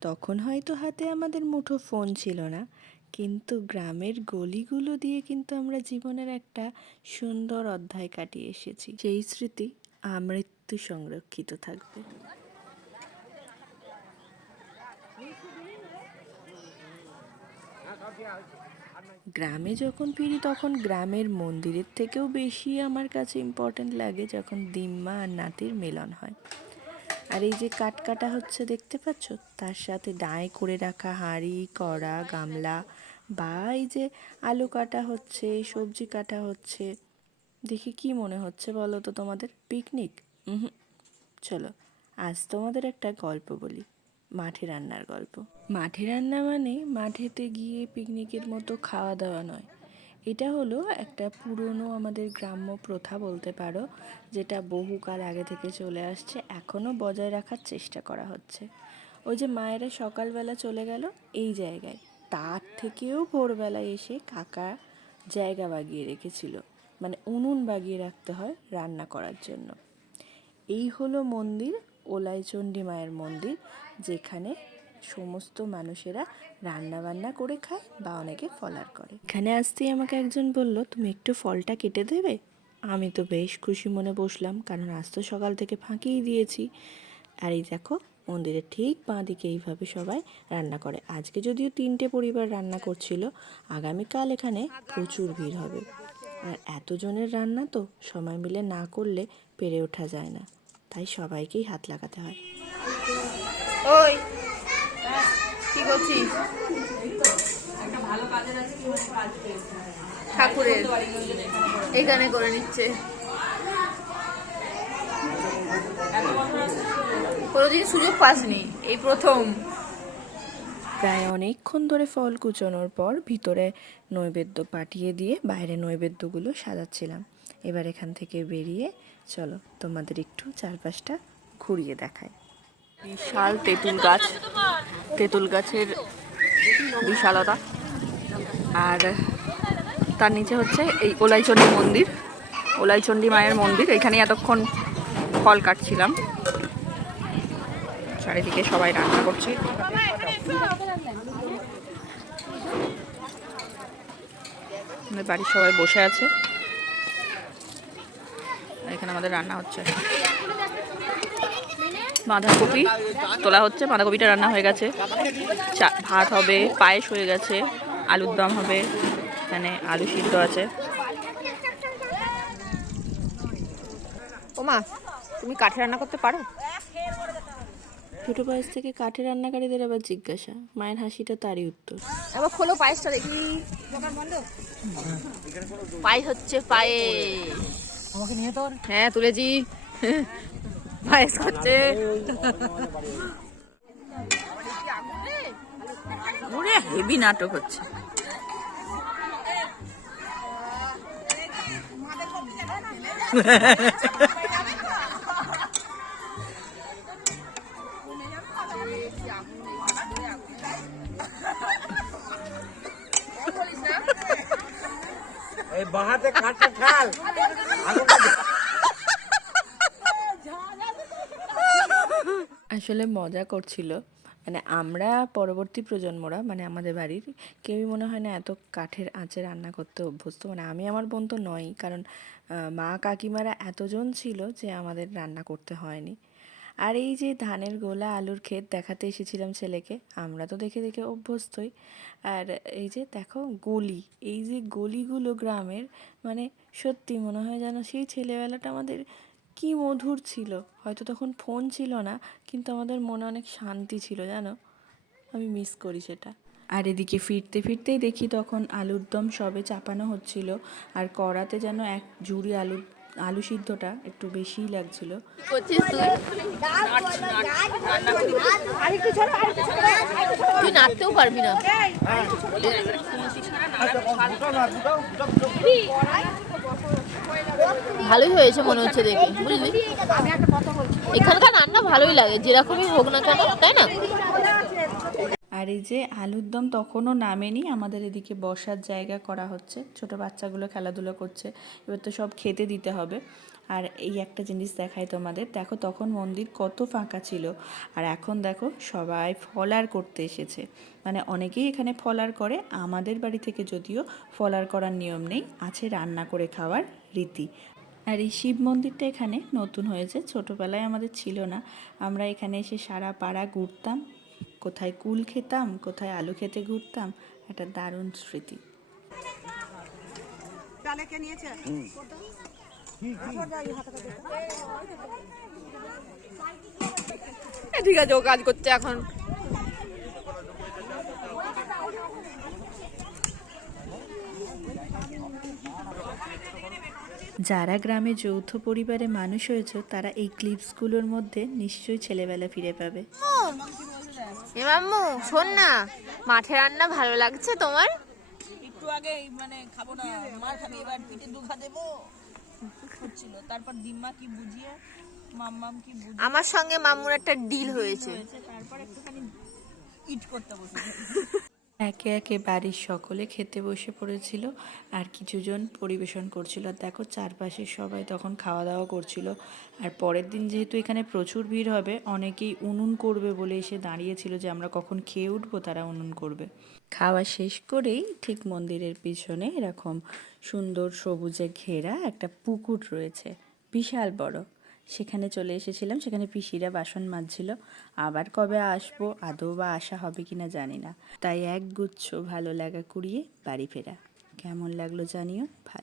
তখন হয়তো হাতে আমাদের মুঠো ফোন ছিল না, কিন্তু গ্রামের গলিগুলো দিয়ে কিন্তু আমরা জীবনের একটা সুন্দর অধ্যায় কাটিয়ে এসেছি। সেই স্মৃতি আমৃত্যু সংরক্ষিত থাকবে। গ্রামে যখন ফিরি, তখন গ্রামের মন্দিরের থেকেও বেশি আমার কাছে ইম্পর্ট্যান্ট লাগে যখন দিম্মা আর নাতির মিলন হয়। আর এই যে কাট কাটা হচ্ছে দেখতে পাচ্ছ? তার সাথে ডাঁই করে রাখা হাঁড়ি, কড়া, গামলা বা এই যে আলু কাটা হচ্ছে, সবজি কাটা হচ্ছে। দেখি কি মনে হচ্ছে বলো তো তোমাদের? পিকনিক? হুম। চলো, আজ তোমাদের একটা গল্প বলি, মাঠে রান্নার গল্প। মাঠে রান্না মানে মাঠেতে গিয়ে পিকনিকের মতো খাওয়া দাওয়া নয় এটা হলো একটা পুরনো আমাদের গ্রাম্য প্রথা বলতে পারো, যেটা বহুকাল আগে থেকে চলে আসছে, এখনও বজায় রাখার চেষ্টা করা হচ্ছে। ওই যে মায়েরা সকালবেলা চলে গেল এই জায়গায়, তার থেকেও ভোরবেলায় এসে কাকা জায়গা বাগিয়ে রেখেছিল মানে উনুন বাগিয়ে রাখতে হয় রান্না করার জন্য। এই হলো মন্দির, ওলাইচণ্ডী মায়ের মন্দির, যেখানে সমস্ত মানুষেরা রান্না বান্না করে খায় বা অনেকে ফলার করে। এখানে আসতেই আমাকে একজন বলল তুমি একটু ফলটা কেটে দেবে? আমি তো বেশ খুশি মনে বসলাম কারণ আজ তো সকাল থেকে ফাঁকিই দিয়েছি। আর এই দেখো মন্দিরের ঠিক বাঁ দিকে এইভাবে সবাই রান্না করে। আজকে যদিও তিনটে পরিবার রান্না করছিল আগামীকাল এখানে প্রচুর ভিড় হবে। আর এতজনের রান্না তো সময় মিলে না করলে পেরে ওঠা যায় না। তাই সবাইকেই হাত লাগাতে হয়। ওই কি করছিস? ঠাকুরের। এখানে করে নিচ্ছে। কোনোদিন সুযোগ পাসনি এই প্রথম। প্রায় অনেকক্ষণ ধরে ফল কুচোনোর পর ভিতরে নৈবেদ্য পাঠিয়ে দিয়ে বাইরে নৈবেদ্যগুলো সাজাচ্ছিলাম। এবার এখান থেকে বেরিয়ে চলো তোমাদের একটু চারপাশটা ঘুরিয়ে দেখায় বিশাল তেঁতুল গাছ। তেঁতুল গাছের বিশালতা। আর তার নিচে হচ্ছে এই ওলাইচণ্ডী মন্দির। ওলাইচণ্ডী মায়ের মন্দির। এখানে এতক্ষণ ফল কাটছিলাম। চারিদিকে সবাই রান্না করছে। আমাদের বাড়ির সবাই বসে আছে। এখানে আমাদের রান্না হচ্ছে। বাঁধাকপি। তোলা হচ্ছে বাঁধাকপিটা রান্না হয়ে গেছে। চা- ভাত হবে পায়েস হয়ে গেছে আলুর দম হবে এখানে আলু সিদ্ধ আছে। ওমা তুমি কাঠে রান্না করতে পারো? ছোটো বয়স থেকে কাঠে রান্নাকারীদের আবার জিজ্ঞাসা মায়ের হাসিটা তারই উত্তর। আবার খোলো পায়েসটা দেখি। পায়েস হচ্ছে পায়েস। আমাকে নিয়ে তোর। হ্যাঁ তুলেছি। পায়েস হচ্ছে ওরে হেভি নাটক হচ্ছে। বাহাতে কাঠটা খাল। আসলে মজা করছিল। মানে আমরা পরবর্তী প্রজন্মরা মানে আমাদের বাড়ির, কেউই মনে হয় না এত কাঠের আঁচে রান্না করতে অভ্যস্ত। মানে আমি আমার বোন তো নই কারণ মা কাকিমারা এতজন ছিল যে আমাদের রান্না করতে হয়নি। আর এই যে ধানের গোলা আলুর ক্ষেত দেখাতে এসেছিলাম ছেলেকে, আমরা তো দেখে দেখে অভ্যস্তই। আর এই যে দেখো গলি, এই যে গলিগুলো গ্রামের মানে সত্যি মনে হয় যেন সেই ছেলেবেলাটা আমাদের কি মধুর ছিল। হয়তো তখন ফোন ছিল না কিন্তু আমাদের মনে অনেক শান্তি ছিল জানো? আমি মিস করি সেটা। আর এদিকে ফিরতে ফিরতেই দেখি তখন আলুর দম সবে চাপানো হচ্ছিল আর কড়াতে যেন এক ঝুড়ি আলু আলু সিদ্ধটা একটু বেশিই লাগছিল। তুই তুই পারবি না। ভালোই হয়েছে মনে হচ্ছে দেখে, বুঝলি? এখানকার রান্না ভালোই লাগে, যেরকমই হোক না কেন, তাই না? আর এই যে আলুর দম তখনও নামেনি, আমাদের এদিকে বসার জায়গা করা হচ্ছে, ছোট বাচ্চাগুলো খেলাধুলো করছে, এবার তো সব খেতে দিতে হবে। আর এই একটা জিনিস দেখাই তোমাদের। দেখো তখন মন্দির কত ফাঁকা ছিল। আর এখন দেখো সবাই ফলার করতে এসেছে। মানে অনেকেই এখানে ফলার করে আমাদের বাড়ি থেকে যদিও ফলার করার নিয়ম নেই আছে রান্না করে খাওয়ার রীতি। আর এই শিব মন্দিরটা এখানে নতুন হয়েছে ছোটোবেলায় আমাদের ছিল না। আমরা এখানে এসে সারা পাড়া ঘুরতাম কোথায় কুল খেতাম কোথায় আলু খেতে ঘুরতাম একটা দারুণ স্মৃতি। ঠিক আছে ও কাজ করছে এখন। যারা গ্রামে যৌথ পরিবারে মানুষ হয়েছে তারা এই ক্লিপসগুলোর মধ্যে নিশ্চয়ই ছেলেবেলা ফিরে পাবে। এ মাম্মু শোন না মাঠে রান্না ভালো লাগছে তোমার? একটু আগে মানে খাব না মার খাবি এবার পিঠে দুখা দেবো। হচ্ছিল তারপর দিম্মা কি বুঝিয়ে মাম্মাম কি বুঝিয়ে আমার সঙ্গে মামুর একটা ডিল হয়েছে। তারপর একটুখানি ইট করতে বসে একে একে বাড়ির সকলে খেতে বসে পড়েছিল আর কিছুজন পরিবেশন করছিল। আর দেখো, চারপাশে সবাই তখন খাওয়া দাওয়া করছিল। আর পরের দিন যেহেতু এখানে প্রচুর ভিড় হবে, অনেকেই উনুন করবে বলে এসে দাঁড়িয়েছিল যে আমরা কখন খেয়ে উঠবো, তারা উনুন করবে। খাওয়া শেষ করেই ঠিক মন্দিরের পিছনে এরকম সুন্দর সবুজে ঘেরা একটা পুকুর রয়েছে, বিশাল বড়। সেখানে চলে এসেছিলাম, সেখানে পিসিরা বাসন মাজছিল। আবার কবে আসব, আদৌ বা আসা হবে কিনা জানি না। তাই এক গুচ্ছ ভালো লাগা কুড়িয়ে বাড়ি ফেরা। কেমন লাগল জানিও, ভালো